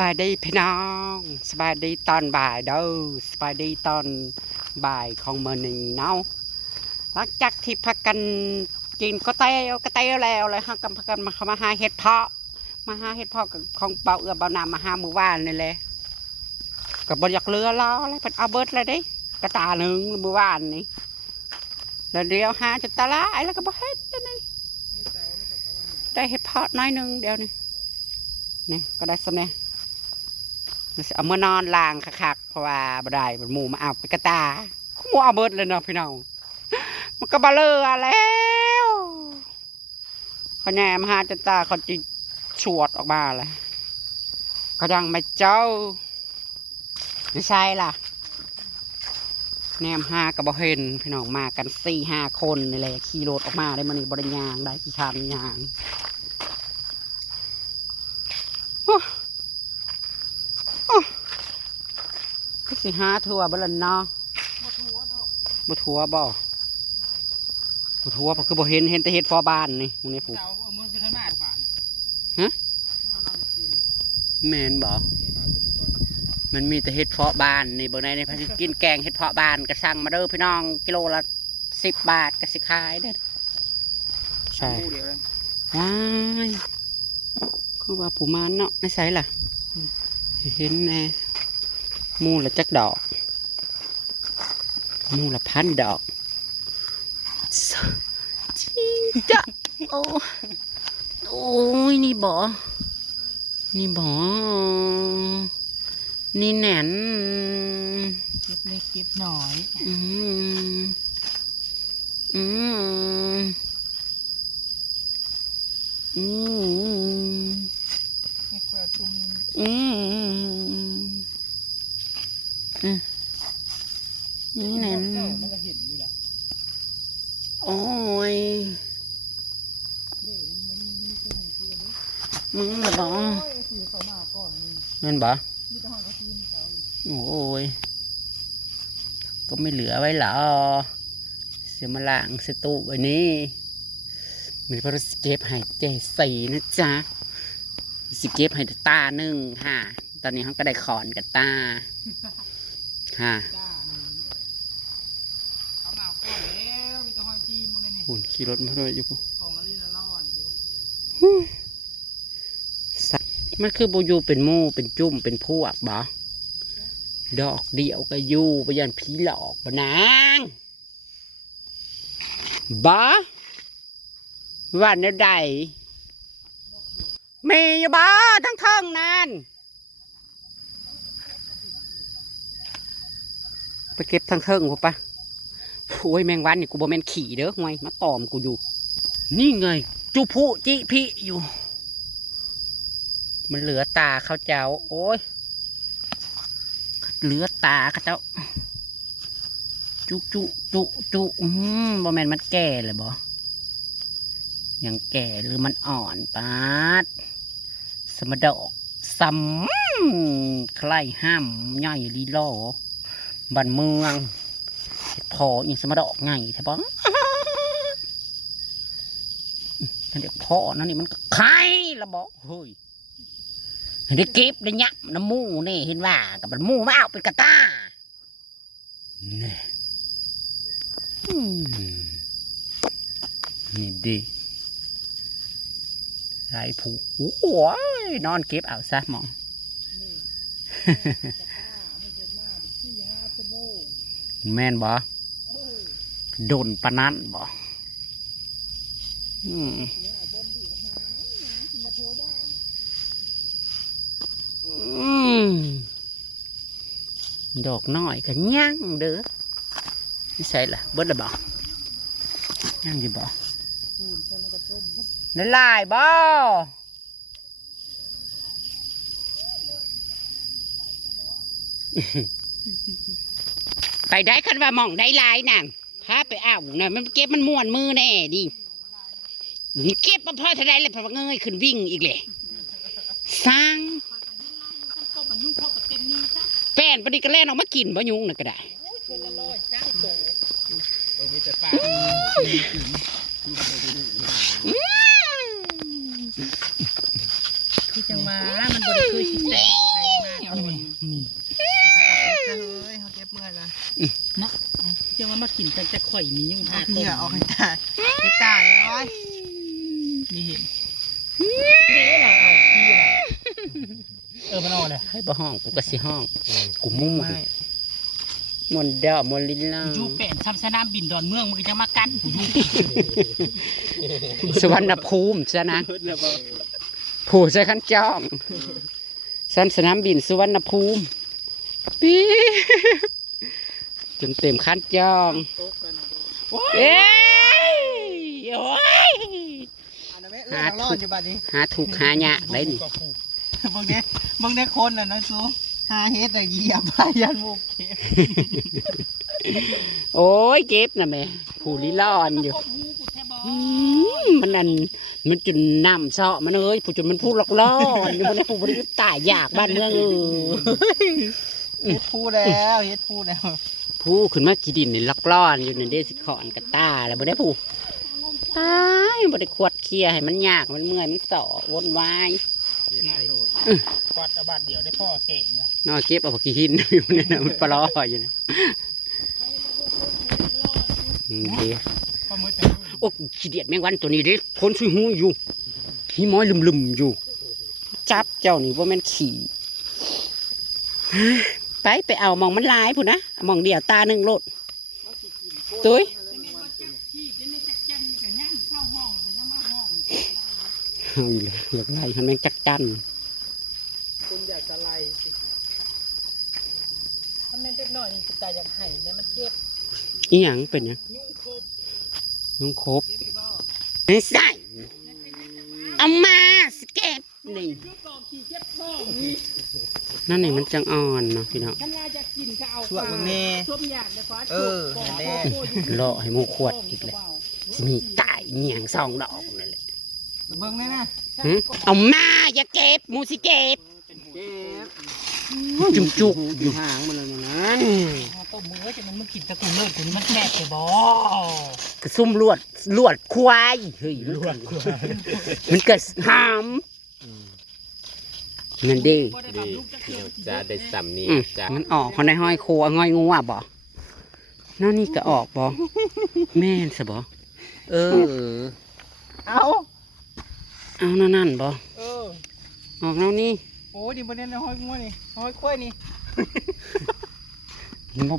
บายดีพี่น้องสบายดีตอนบ่ายเด้อสบายดีตอนบ่ายของมื้อนี้เนาะหลังจากที่พักกันกินก๋วยเตี๋ยวแล้วเลยฮะกันพักกันมาหาเห็ดเพาะกับของเบาเบาน้ำมาหามื้อวานนี่แหละกับบอยากเรือล้อเลยเป็นเอาเบิดเลยดิกระตาหนึ่งมื้อวานนี่แล้วเดี๋ยวหาจนตาละไอ้แล้วก็บ่เฮ็ดนี่ได้เห็ดเพาะน้อยหนึ่งเดี๋ยวนี่ก็ได้สำเนียเอามานอนล่างคักๆเพราะว่าบ่ได้มันหมูมาเอาไปกระตาหมูเอาเบิดเลยเนาะพี่น้องมันก็บาเลือแล้วเขาแหนมหาจนตาเขาจีชวดออกมาเลยเขาดังไม่เจ้าไม่ใช่ล่ะแหนมหากับบ่เห็นพี่น้องมากัน4-5 คนนี่แหละขี่รถออกมาได้มันนี่บริยางได้กี่คันยางก็สิหาทัวร์บลันเนาะบ่ทัวร์บ่ทัวร์เพราะคือบ่เห็นแต่เห็ดฟอบ้านนี่มึงนี่ผูกฮะแม่นบ่มันมีแต่เห็ดเพาะบ้านนี่เบิ่งในพันธุ์กินแกงเห็ดเพาะบ้านก็สั่งมาเด้อพี่น้องกิโลละ10 บาทก็สิขายเด้อใช่ว้ายคือว่าผู้มันเนาะไม่ใช่ล่ะเห็นแน่มูละจักดอกมูละ1,000 ดอกจริงจ้ะโอ้ยนี่บ่นี่แหนนเก็บเล็กเก็บหน่อยอืมอืมอืมให้กระจุ่มอืมนี่แหนนมันก็เห็นอยู่ล่ะโอ้ยมึงละบ่มันบ่โอ้ยก็ไม่เหลือไว้หรอเสียมาล้างเสตูไว้นี่มีพระสเก็บให้เจสีนะจ๊ะสเก็บให้ตาหนึ่งค่ะตอนนี้เขาก็ได้ขอนกับตาค่ะหุ่นขี่รถมาด้วยอยู่ปุ๊มันคือบูยูเป็นมู่เป็นจุ่มเป็นพวกบ่ดอกเดียวก็ยูไปยันผีหลอกบ่นางบ่ว่าแนวใดมีอยู่บ่ทั้งเทิงนั่นไปเก็บทั้งเทิงกูปะโอ้ยแมงวันนี่กูบ่แม่นขี่เด้อห่วยมาตอมกูอยู่นี่ไงจุพุจิพิอยู่มันเหลือตาเขาเจ้าโอ้ยเหลือตาเขาเจ้าจุบ่แม่นมันแก่เลยบ่ยังแก่หรือมันอ่อนปาดสมดอกซ้ำใครห้ามใหญ่ลีโลบ้านเมืองพออย่างสมดอกไงใช่ปะนั่นเด็กพ่อนั่นนี่มันก็ไข่ละบอกเฮ้ยได้เก็บได้ยับน้ำมูนี่เห็นว่ากับมันมูมาเอาเป็นกระตานี่นี่ดีใส่ผูกโอ้ยนอนเก็บเอาซะมองแม่นบ่โดนปะนั้นบ่ดอกน้อยก็ย่างเด้อไม่ใช่ล่ะเบิดละบ่ย่างอยู่บ่นั่นลายบ่ไปได้คันว่าหม่องได้ลายนั่งพาไปอ้าวน่ะมันเก็บมันม่วนมือแน่ดิเก็บมาพอเท่าไรเลยพอเงยขึ้นวิ่งอีกเลยสร้างแป้นปฏิกระเล่นออกมากินบ่ยุงน่ะก็ได้ จังมามันบ่ได้เคยสิแตกใครมาเอานี่เขาเก็บเมื่อยละเนาะจังว่ามากินแต่จะข่อยนี้ยังทาต้มออกให้ตาให้ตาเลยไว้นี่เห็นเราเอาพี่ล่ะมันเอาเลย ให้บ่ห้องกูก็สิห้องกูมุ่งมวนเดาะมวนลิ้นล่า อยู่เป็นทำสนามบินดอนเมืองมันก็จะมากัดกูอยู่ สวรรณภูมิซะนะผู้ใช้ขันจ้องสนามบินสุวรรณภูมิปี๊บจนเต็มขันจ้องเอ้ยโอ้ยหาถูกหายากได้นี่ บางเนี้คนน่ะนะซูหาเฮ็ดอะไรเหยียบไปยันมุกเก็บ โอ้ยเก็บนะแม่ผู้ลิลอนอยู่มันนั่นมันจนน้ำเซาะมันเอ้ยผู้จนมันพูดหลอกล่อนอยู่มันผู้บริสุทธิ์ตายอยากบ้านเมืองเฮ็ดพูแล้วผู้ขึ้นมากี่ดินนี่หลอกล่อนอยู่ในเดซิคอนกับตาแล้วบ่ได้ผู้ตายบ่ได้ขวดเคลียร์ให้มันยากมันเมื่อยมันเสาะวนวายกวาดบาทเดียวได้พ่อเก่งนะนอเก็บเอาขี้หินอยู่เนี่ยนะมันปลออยู่นะโอ้ขี้เดียดแมงวันตัวนี้เด้คนช่วยหูอยู่หิม้อยลืมๆอยู่จับเจ้านี่ว่าแม่นขี่ไปเอามองมันลายพุ่นนะมองเดียวตาหนึ่งโลดตุ้ยเอาอยู่เลยหลักไล่หันแมงจักจันคุณอยากจะไล่สิถ้าแม่เด็กน้อยนี่ตายอยากไห้เนี่ยมันเจ็บอีหยังเป็นยังยุ่งครบไม่ใส่เอามาสเก็ตนี่นั่นนี่มันจังอ่อนเนาะพี่น้องช่วยมึงแน่รอให้มูขวดอีกเลยสิมีตายเหนียงสองดอกนั่นแหละเบิ่งเลยนะเอามาอย่าเก็บมูสิเก็บจุกอยู่ห่างมันเลยนั่นต้มมือจะมันกินตะกุ่มเลิศกูนี่มันแฉะเลยบ่กระซุ่มลวดควายเฮ้ยลวดมันเกิดหามนั่นดีจะได้ซ้ำนี่จ้ะมันออกเขาในห้อยโคง่อยงัวบ่นั่นนี่ก็ออกบ่แม่นสบ่เอานั่นบ่ออกแล้วนี่โอ้ดิบนนี้ห้อยงัวนี่ห้อยควายนี่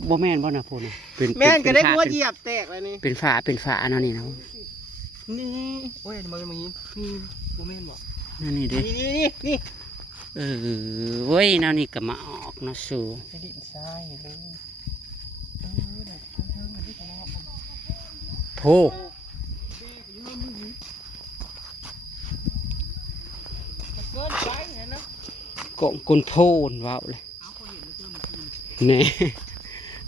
บ่แม่นบ่นะพูดนะแม่นก็ได้งัวเหยียบแตกเลยนี่เป็นฝานั่นนี่นะนี่โอ้ยมาเป็นอย่างนี้นี่บ่แม่นบ่นี่ดินี่เว้ยนั่นนี่ก็มาออกนะสูดินทรายเลยโพกองกุนโพนว้าวเลยแน่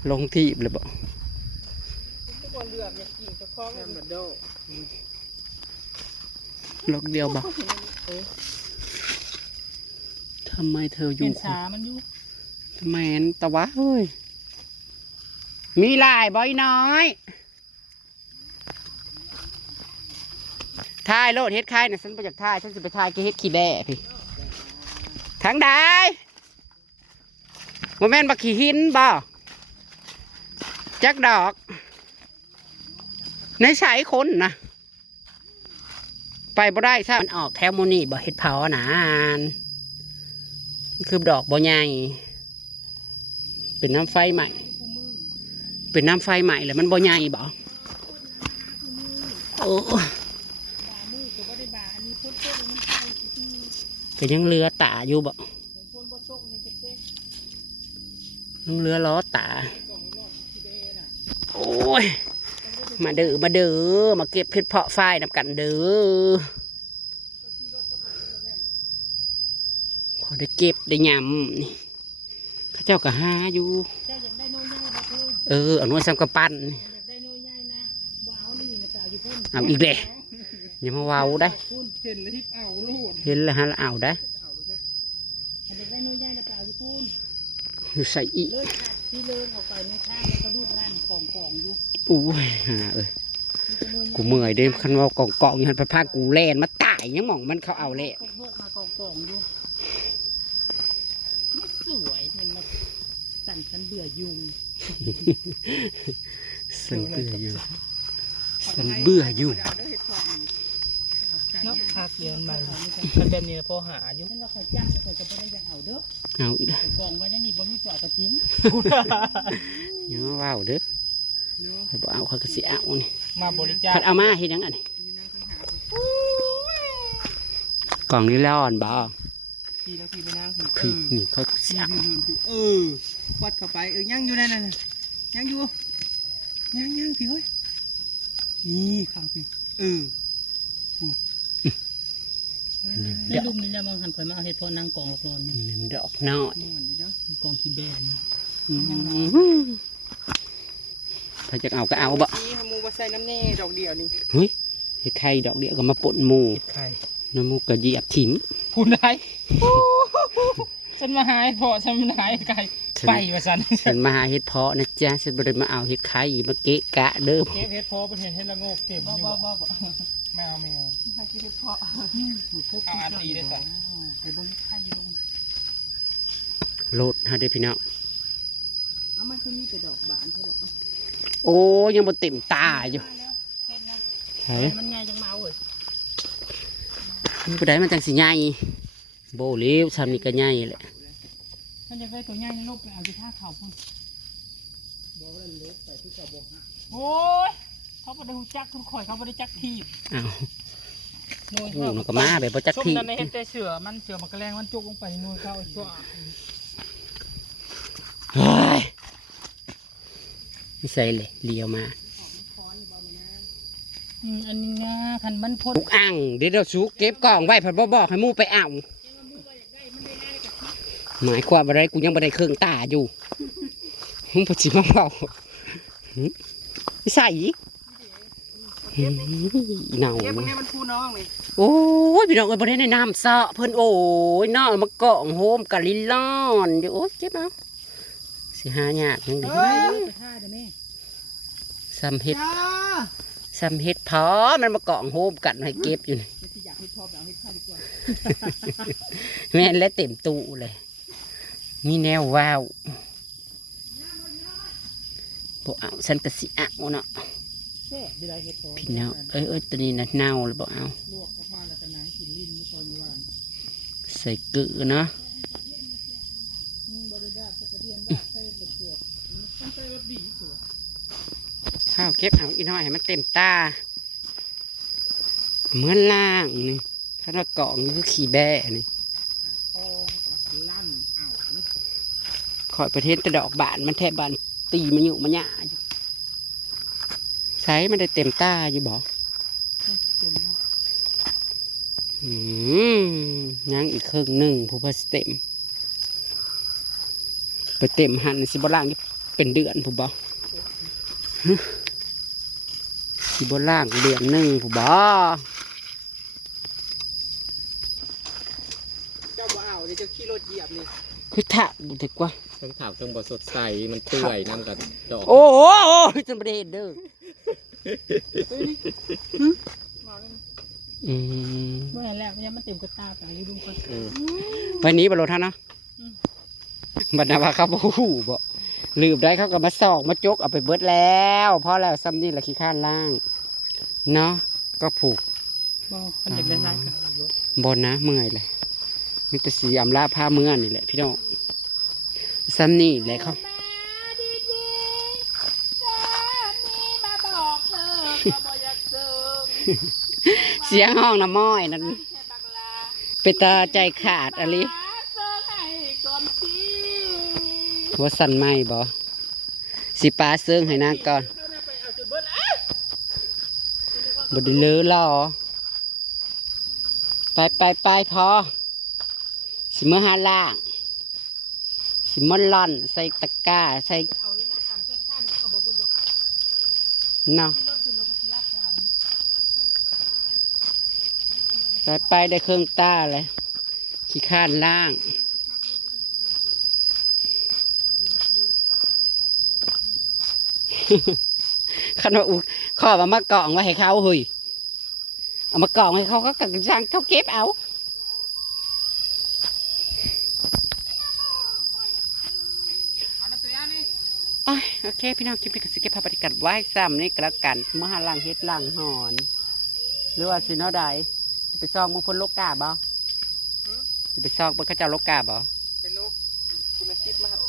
ลงที่เลยบ่ล็อกเดียวบ่ทำไมเธออยู่ทำไมตะวะเฮ้ยมีลายบ่อยน้อยทายโลดเฮ็ดไข่เนี่ยฉันไปจากทายฉันจะไปทายกี่เฮ็ดขี้แบ่พี่ทั้งได้โมเมนต์บักขี้หินบ่จักดอกในสายคนนะไปบ่ได้ใช่มันออกแถวโมนี่บ่เฮ็ดเผาหนานคือดอกบ่ใหญ่เป็นน้ำไฟใหม่เลยมันบ่ใหญ่บ่โอ้ก็ยังเรือตาอยู่บ่ยังเรือล้อตาโอ้ยมาเด้อมาเก็บเพชรเพาะฝ้ายนำกันเด้อพอได้เก็บได้ยำนี่ข้าเจ้าก็หาอยู่เอาหน่วยซ้ำกระปั้นเอาอีกเลยอย่ามาว้าวได้เห็นแล้วฮะเอาได้ใส่อีอุ้ยกูเมื่อยเด้คันว่ากองอยู่หันพระพากูแล่นมาตายยังมองมันเขาเอาแหละ เบื่อยุง ฉันเบื่ออยู่ฉันเบื่ออยู่ เนาะภาคเรียนใหม่มันแบบนี้พอหาอยู่นั่นเราเคยจ้างเคยจะไม่ได้อยากเอาเด้อ เอาอีกแล้ว กองไว้ได้นี่บ่มีปลอกกระทิ้ง ยังมาว่าวเด้อใครบอกเอาเขาก็สิเอานี่ มาบริจาค พัดเอามาเฮ็ดหยังอันนี้กล่องนี้แล้วอ่อนบ่ พี่แล้วพี่ไปนั่ง พี่นี่เขาสิเอา วัดเข้าไปยังอยู่นั่นน่ะยังอยู่ยังพี่เฮ้ยนี่ข้างพี่ในลุมนี่แหละบางหันข่อยมาเอาเห็ดเพาะนางกองหลอกนอนนี่ มันดอกน้อย กองขี้แบน ถ้าจะเอาก็เอาบ่ นี่มูมาใส่น้ำแน่ดอกเดียวนี่ เฮ้ยเฮ็ดไข่ดอกเดียวก็มาป่นหมู ไข่ น้ำมูกก็เหยียบถิ่ม พูดได้ฉันมาหาเห็ดเพาะฉันมาหาเห็ดไก่ไปว่าฉัน ฉันมาหาเฮ็ดเพาะนะจ๊ะฉันบ่ได้มาเอาเฮ็ดไข่มาเกะกะเด้อ เก็บเห็ดเพาะเป็นเห็ดละโงกเก็บอยู่ไม่เอาให้กินเห็ดเพาะเอาอันตีได้สิไอ้บนไข่ยืม โลดหาเด้อพี่น้อง เอามันคือมีแต่ดอกบานใช่ป่ะ โอ้ยังบ่เต็มตาอยู่ เห็ดนะ ใช่ มันใหญ่จังมาเอาเลย มันบ่ได้มันจังสิใหญ่โบเลี้ยวซ้ำนี่ก็ใหญ่แหละ มันจะได้ตัวใหญ่ในโลกไปเอาที่ท่าเขาพุ่นบอกว่าเล็กแต่ที่เขาบอกฮะโอ้ยเขาบ่ได้หูจักทุกข่อยเขาบ่ได้จักทีบ อ้าว หน่วย โอ้มันก็มาแบบบ่จัก ซุ่ม ที่ นั้นในเห็ดแต่เสือมันเสือมันกระแลงมันจุกลงไปในหน่วยเขาไอ้ชั่ว เฮ้ยไม่ใส่เลยเลี้ยวมา อันนี้งาคันมันพ่น ปุกอ่างเดี๋ยวเราสุกเก็บกล่องไว้ผัดบ่บอกให้หมู่ไปเอาหมายความว่าอะไรกูยังบ่ได้เครื่องตาอยู่มึงพอสิมาเบาไม่ใส่อีกเน่า เก็บ มึง ให้มันพูน้องเลย โอ้ยพี่น้องเอ้ยบ่ได้แนะนำซะเพิ่นโอ้ยน้องเอามาเกาะโฮมกะลิลอนอยู่โอ้ยเจ็บเอาสิหายากจังเด้อ ไปท่าเดี๋ยวแม่ ซ้ำเฮ็ด จ้า ซ้ำเฮ็ดพอมันมาเกาะโฮมกันให้เก็บอยู่นี่ ที่อยากให้พ่อไปเอาให้ข้าดีกว่า แม่นและเต็มตู้เลย มีแนวว้าวบ่เอาฉันก็สิเอาเนาะ แซ่บดีไรเห็ดพอ พี่น้องเอ้ยตัวนี้นะเน่าเลยบ่เอา ลวกออกมาแล้วก็น้ำกินลิ้นไม่คอยมือวาน ใส่เกลือเนาะ บริการจะกระเทียมบ้าใส่เปลือกมันใส่แบบดีตัว ข้าวเก็บเอาอีน้อยให้มันเต็มตาเหมือนล่างนี่ข้าวกล่องนี่คือขี้แบ่นี่ คองกับลั่นเอา คอยประเทศแต่ดอกบานมันแทบบานตีมันอยู่มันหยาอยู่ใส่มันได้เต็มตาอยู่บ่ เต็มแล้ว ยังอีกครึ่งหนึ่งผู้พัสเต็มไปเต็มหันสิบล่างนี่เป็นเดือนผู้บ่สิบล่างเดือนหนึ่งผู้บ่ เจ้าบ่เอาเดี๋ยวเจ้าขี่รถเหยียบนี่ คือถ้าบุตรกว่า ต้องถามจังบ่สดใสมันเปื่อยน้ำกับดอก โอ้โหจนประเด็นเด้อ มาเลย ม เมื่อไหร่แล้วมันเต็มกระตาแต่ยูดุมคน วันนี้บรรลุท่านเนาะบรรดาว่าเขาบ่ฮู้บ่ลืมได้เขาก็มาสอกมาจกเอาไปเบิดแล้วเพราะแล้วซ้ำนี่ละขี้ข้านล่างเนาะก็ผูก บ่คนเด็กเล่นไรกัน บนนะเมื่อยเลยมีแต่สีอำลาผ้าเมื่อนี่แหละพี่น้องซ้ำนี่แหละเขาเสียงห้องน้ำม้อยนั่นเป็นตาใจขาดอะไรว่าสั่นไหมบ่สิปลาเซิงให้นางก่อนบ่ได้เลอะหรอไปพอสิเมื่อหาล่างสิมอนล่อนใส่ตะกร้าใส่เนาะไปได้เครื่องตาเลยขี้ข้านล่างขันว่าข้อมากองไว้ให้เขาเฮ้ยเอามากองให้เขาก็กังจังเขาเก็บเอา โอ้ยโอเคพี่น้องคลิปนี้ก็สิเก็บภาพบรรยากาศไว้ซ้ำนี่ก็แล้วกันเมื่อหาลังเฮ็ดลังหอนหรือว่าสิเนาะใดสิไปซองบางคนโลกาบ่สิไปซองบางเขาเจ้าโลกาบ่ เป็นลูกคุณชิปมาครับ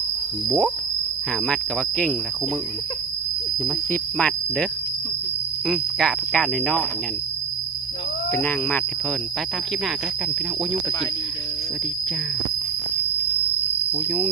โบหามัดก็ว่าเก่งละคู่มือนี่อย่ามา10 มัดเด้อกะประกาศน้อยๆนั่นเป็นนางมัดให้เพิ่นไปตามคลิปหน้าก็แล้วกันพี่น้องโอ้ยยุ่ง ส กับ บา กิ ย น ดีเด้อ สวัสดีจ้าโอ้ยยุ่ง